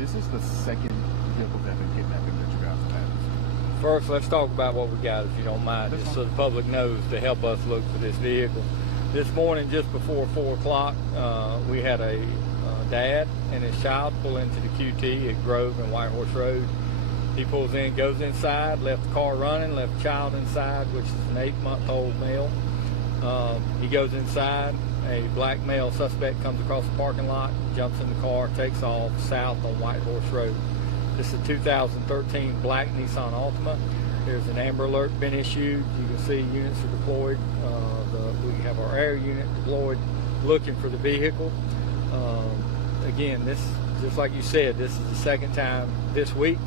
This is the second vehicle that been kidnapping that you guys have had. First, let's talk about what we got, if you don't mind, just so the public knows to help us look for this vehicle. This morning, just before 4 o'clock, we had a dad and his child pull into the QT at Grove and White Horse Road. He pulls in, goes inside, left the car running, left the child inside, which is an 8-month-old male. He goes inside. A black male suspect comes across the parking lot, jumps in the car, takes off south on White Horse Road. This is a 2013 black Nissan Altima. There's an Amber Alert been issued. You can see units are deployed. We have our air unit deployed looking for the vehicle. Again, this, just like you said, this is the second time this week.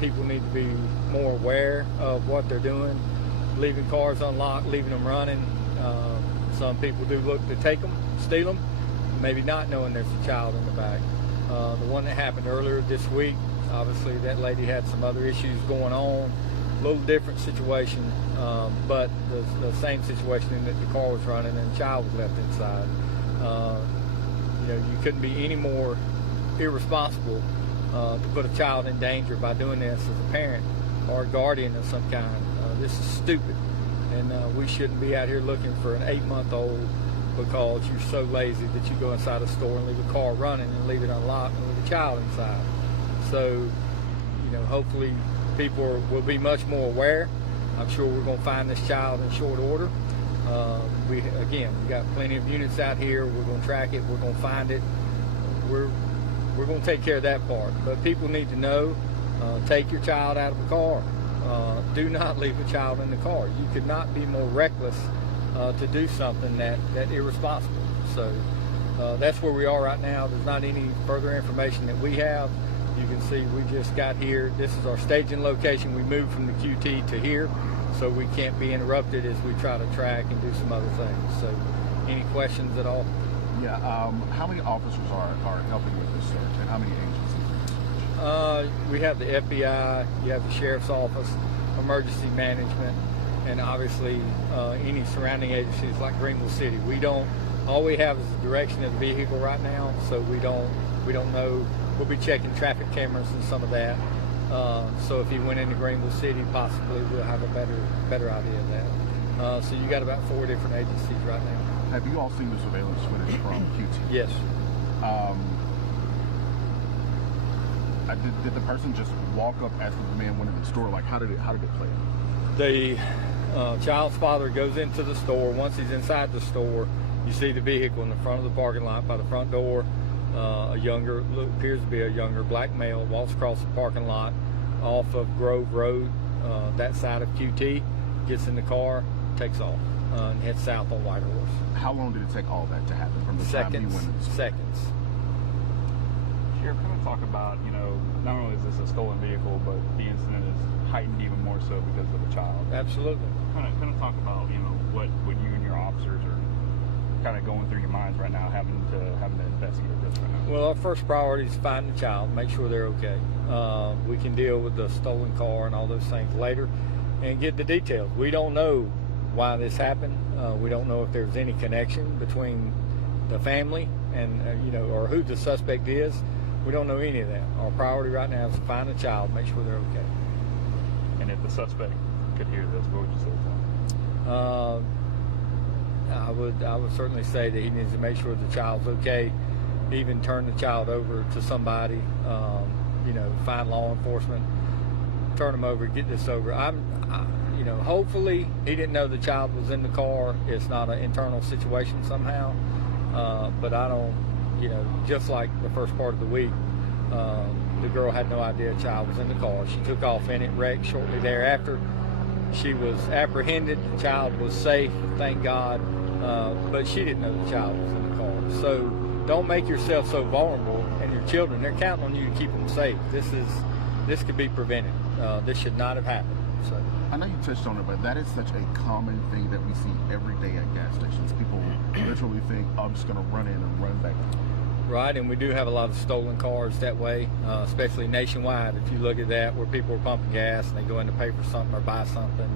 People need to be more aware of what they're doing, leaving cars unlocked, leaving them running. Some people do look to take them, steal them, maybe not knowing there's a child in the back. The one that happened earlier this week, obviously that lady had some other issues going on, a little different situation, but the same situation in that the car was running and the child was left inside. You know, you couldn't be any more irresponsible to put a child in danger by doing this as a parent or a guardian of some kind. This is stupid, and we shouldn't be out here looking for an 8-month-old because you're so lazy that you go inside a store and leave a car running and leave it unlocked and leave a child inside. So, you know, hopefully people will be much more aware. I'm sure we're going to find this child in short order. We got plenty of units out here. We're going to track it. We're going to find it. We're going to take care of that part. But people need to know, take your child out of the car. Do not leave a child in the car. You could not be more reckless to do something that irresponsible. So that's where we are right now. There's not any further information that we have. You can see we just got here. This is our staging location. We moved from the QT to here, so we can't be interrupted as we try to track and do some other things. So any questions at all? Yeah, how many officers are helping with this search, and how many agencies? We have the FBI, you have the Sheriff's Office, Emergency Management, and obviously any surrounding agencies like Greenville City. All we have is the direction of the vehicle right now, so we don't know. We'll be checking traffic cameras and some of that. So if he went into Greenville City, possibly we'll have a better idea of that. So you got about 4 different agencies right now. Have you all seen the surveillance footage from QT? Yes. Did the person just walk up as the man went into the store? Like, how did it play out? The child's father goes into the store. Once he's inside the store, you see the vehicle in the front of the parking lot by the front door. Appears to be a younger black male walks across the parking lot off of Grove Road, that side of QT, gets in the car, takes off, and heads south on White Horse. How long did it take all that to happen from the time he went in the store? Seconds. Sheriff, kind of talk about, you know, not only is this a stolen vehicle, but the incident is heightened even more so because of a child. Absolutely. Kind of talk about, you know, what you and your officers are kind of going through your minds right now, having to investigate this right now. Well, our first priority is find the child, make sure they're okay. We can deal with the stolen car and all those things later and get the details. We don't know why this happened. We don't know if there's any connection between the family and or who the suspect is. We don't know any of that. Our priority right now is to find the child, make sure they're okay. And if the suspect could hear this, what would you say to him? I would certainly say that he needs to make sure the child's okay. Even turn the child over to somebody. Find law enforcement, turn him over, get this over. Hopefully he didn't know the child was in the car. It's not an internal situation somehow. But I don't, just like the first part of the week, the girl had no idea a child was in the car. She took off in it, wrecked shortly thereafter. She was apprehended. The child was safe, thank God, but she didn't know the child was in the car. So don't make yourself so vulnerable, and your children, they're counting on you to keep them safe. This could be prevented. This should not have happened. So I know you touched on it, but that is such a common thing that we see every day at gas stations. People literally think, I'm just going to run in and run back. Right, and we do have a lot of stolen cars that way, especially nationwide. If you look at that, where people are pumping gas and they go in to pay for something or buy something,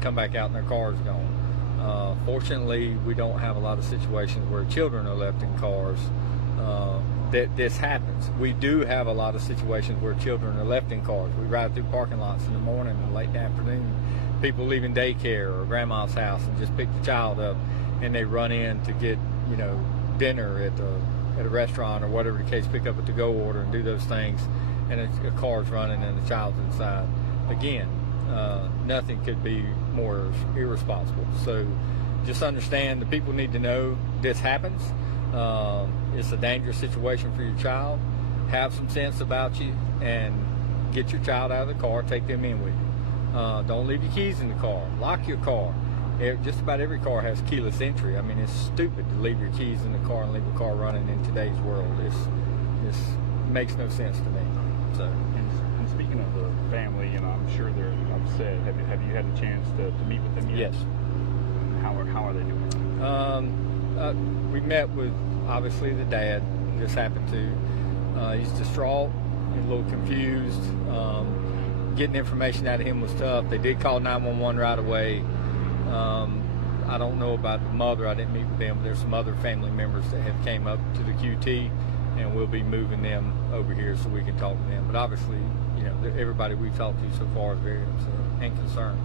come back out and their car is gone. Fortunately, we don't have a lot of situations where children are left in cars. that this happens. We do have a lot of situations where children are left in cars. We ride through parking lots in the morning and late in the afternoon. People leaving daycare or grandma's house and just pick the child up, and they run in to get, dinner at a restaurant or whatever the case, pick up a to-go order and do those things, and a car's running and the child's inside. Again, nothing could be more irresponsible. So just understand, the people need to know this happens. It's a dangerous situation for your child. Have some sense about you and get your child out of the car, take them in with you. Don't leave your keys in the car. Lock your car. Just about every car has keyless entry. I mean, it's stupid to leave your keys in the car and leave a car running in today's world. This makes no sense to me. So. And speaking of the family, I'm sure they're upset. Have you had a chance to meet with them yet? Yes. How are they doing? We met with, obviously, the dad. Just happened to. He's distraught, a little confused. Getting information out of him was tough. They did call 911 right away. I don't know about the mother. I didn't meet with them. But there's some other family members that have came up to the QT, and we'll be moving them over here so we can talk to them. But obviously, everybody we've talked to so far is very upset and concerned.